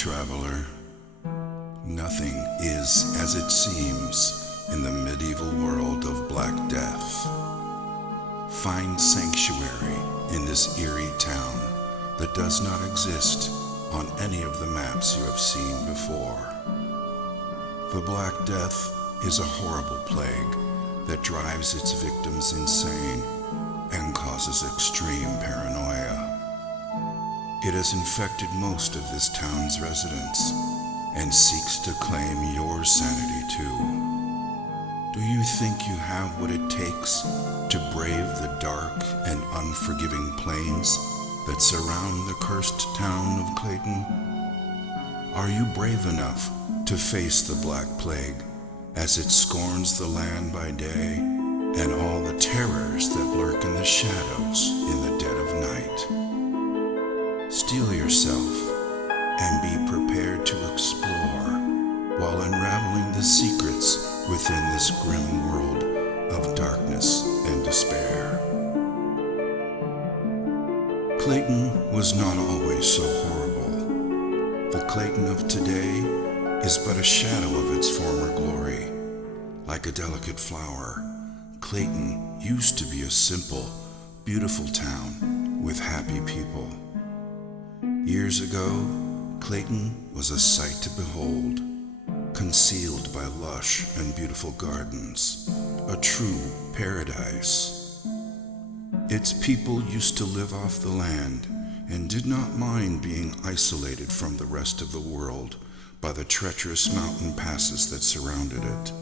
traveler. Nothing is as it seems in the medieval world of Black Death. Find sanctuary in this eerie town that does not exist on any of the maps you have seen before. The Black Death is a horrible plague that drives its victims insane and causes extreme paranoia. It has infected most of this town's residents and seeks to claim your sanity too. Do you think you have what it takes to brave the dark and unforgiving plains that surround the cursed town of Clayton? Are you brave enough to face the Black Plague as it scorns the land by day and all the terrors that lurk in the shadows in the dead of night? Steel yourself and be prepared to explore while unraveling the secrets within this grim world of darkness and despair. Clayton was not always so horrible. The Clayton of today is but a shadow of its former glory. Like a delicate flower, Clayton used to be a simple, beautiful town with happy people. Years ago, Clayton was a sight to behold, concealed by lush and beautiful gardens, a true paradise. Its people used to live off the land and did not mind being isolated from the rest of the world by the treacherous mountain passes that surrounded it.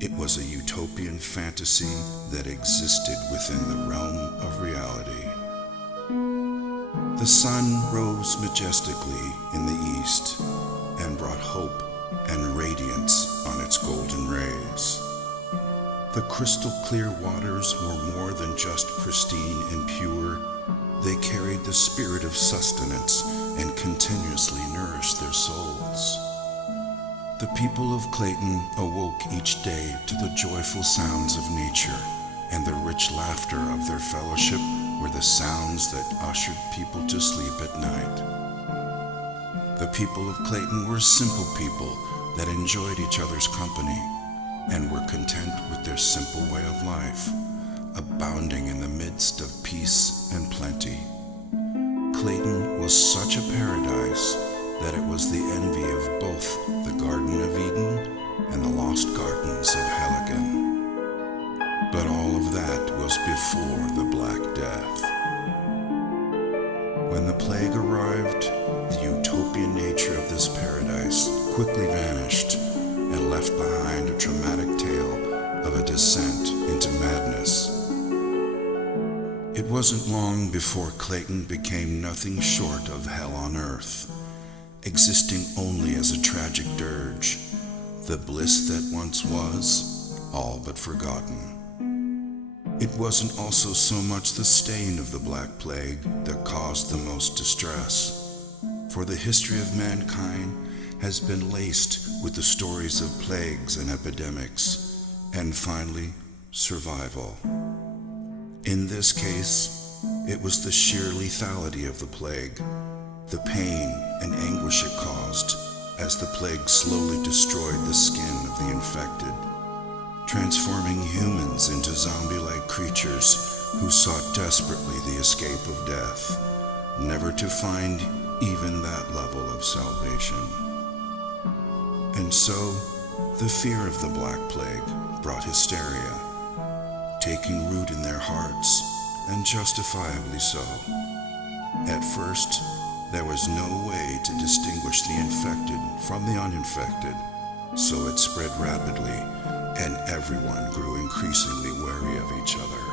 It was a utopian fantasy that existed within the realm of reality. The sun rose majestically in the east and brought hope and radiance on its golden rays. The crystal clear waters were more than just pristine and pure. They carried the spirit of sustenance and continuously nourished their souls. The people of Clayton awoke each day to the joyful sounds of nature, and the rich laughter of their fellowship were the sounds that ushered people to sleep at night. The people of Clayton were simple people that enjoyed each other's company and were content with their simple way of life, abounding in the midst of peace and plenty. Clayton was such a paradise that it was the envy of both the Garden of Eden and the lost gardens of Helgen. But all of that was before the Black Death. When the plague arrived, the utopian nature of this paradise quickly vanished and left behind a dramatic tale of a descent into madness. It wasn't long before Clayton became nothing short of hell on earth, existing only as a tragic dirge, the bliss that once was, all but forgotten. It wasn't also so much the stain of the Black Plague that caused the most distress, for the history of mankind has been laced with the stories of plagues and epidemics, and finally, survival. In this case, it was the sheer lethality of the plague, the pain and anguish it caused as the plague slowly destroyed the skin of the infected, transforming humans into zombie-like creatures who sought desperately the escape of death, never to find even that level of salvation. And so, the fear of the Black Plague brought hysteria, taking root in their hearts, and justifiably so. At first, there was no way to distinguish the infected from the uninfected, so it spread rapidly, and everyone grew increasingly wary of each other.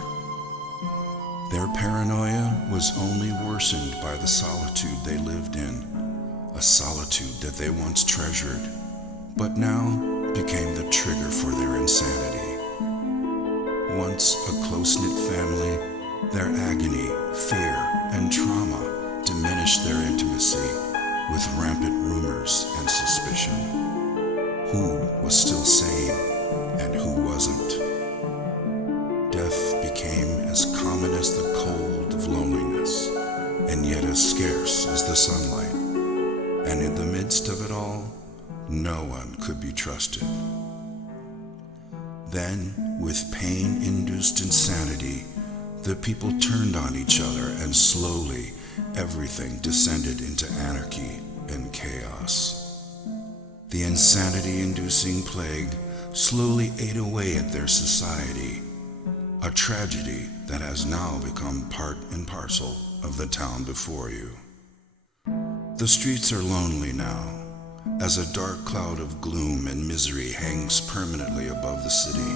Their paranoia was only worsened by the solitude they lived in, a solitude that they once treasured, but now became the trigger for their insanity. Once a close-knit family, their agony, fear, and trauma diminished their intimacy with rampant rumors and suspicion. Who was still sane and who wasn't? Death became as common as the cold of loneliness, and yet as scarce as the sunlight. and in the midst of it all, no one could be trusted. Then, with pain-induced insanity, the people turned on each other, and slowly everything descended into anarchy and chaos. The insanity-inducing plague slowly ate away at their society, a tragedy that has now become part and parcel of the town before you. The streets are lonely now, as a dark cloud of gloom and misery hangs permanently above the city,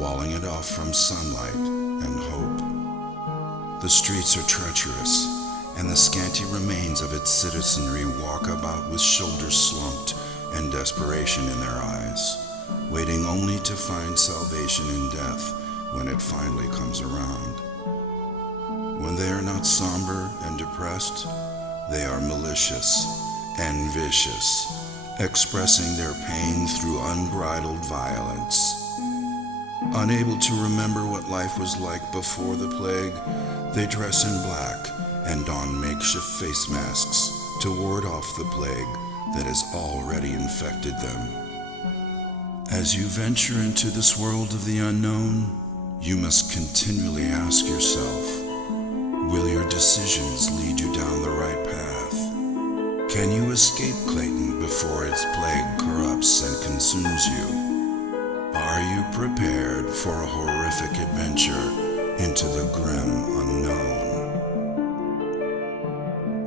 walling it off from sunlight and hope. The streets are treacherous, and the scanty remains of its citizenry walk about with shoulders slumped and desperation in their eyes, waiting only to find salvation in death when it finally comes around. When they are not somber and depressed, they are malicious and vicious, expressing their pain through unbridled violence. Unable to remember what life was like before the plague, they dress in black and don makeshift face masks to ward off the plague that has already infected them. As you venture into this world of the unknown, you must continually ask yourself, will your decisions lead you down the right path? Can you escape Clayton before its plague corrupts and consumes you? Are you prepared for a horrific adventure into the grim unknown?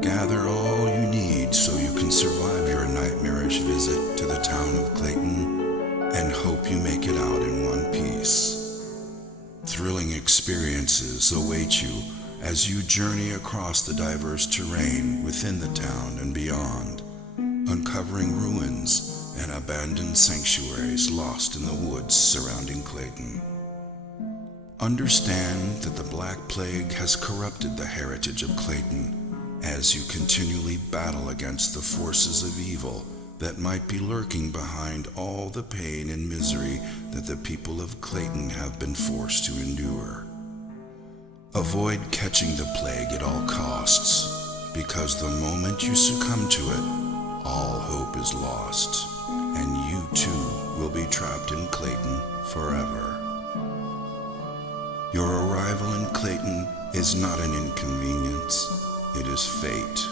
Gather all you need so you can survive your nightmarish visit to the town of Clayton, and hope you make it out in one piece. Thrilling experiences await you as you journey across the diverse terrain within the town and beyond, uncovering ruins and abandoned sanctuaries lost in the woods surrounding Clayton. Understand that the Black Plague has corrupted the heritage of Clayton as you continually battle against the forces of evil that might be lurking behind all the pain and misery that the people of Clayton have been forced to endure. Avoid catching the plague at all costs, because the moment you succumb to it, all hope is lost, and you too will be trapped in Clayton forever. Your arrival in Clayton is not an inconvenience, it is fate.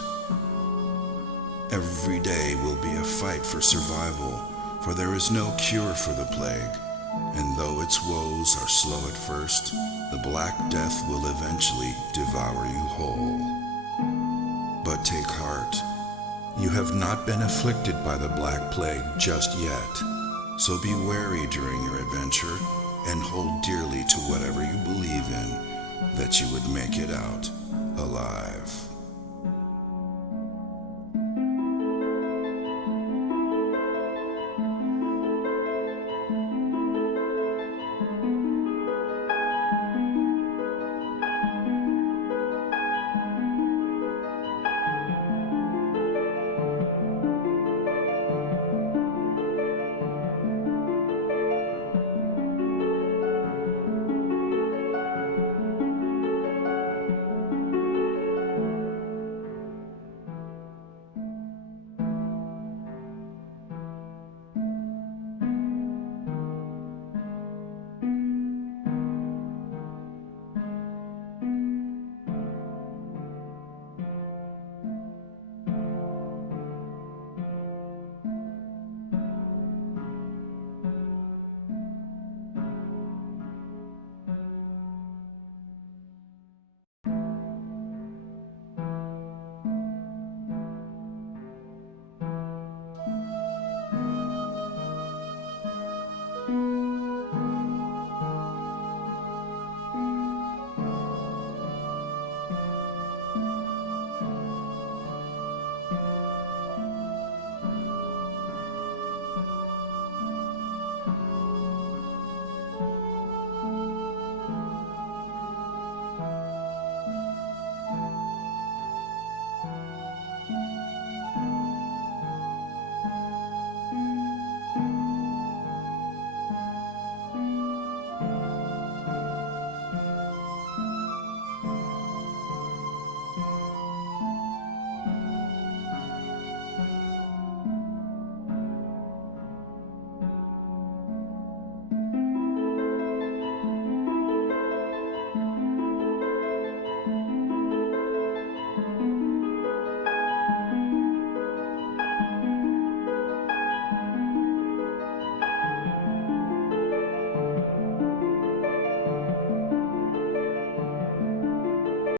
Every day will be a fight for survival, for there is no cure for the plague, and though its woes are slow at first, the Black Death will eventually devour you whole. But take heart, you have not been afflicted by the Black Plague just yet, so be wary during your adventure and hold dearly to whatever you believe in, that you would make it out alive.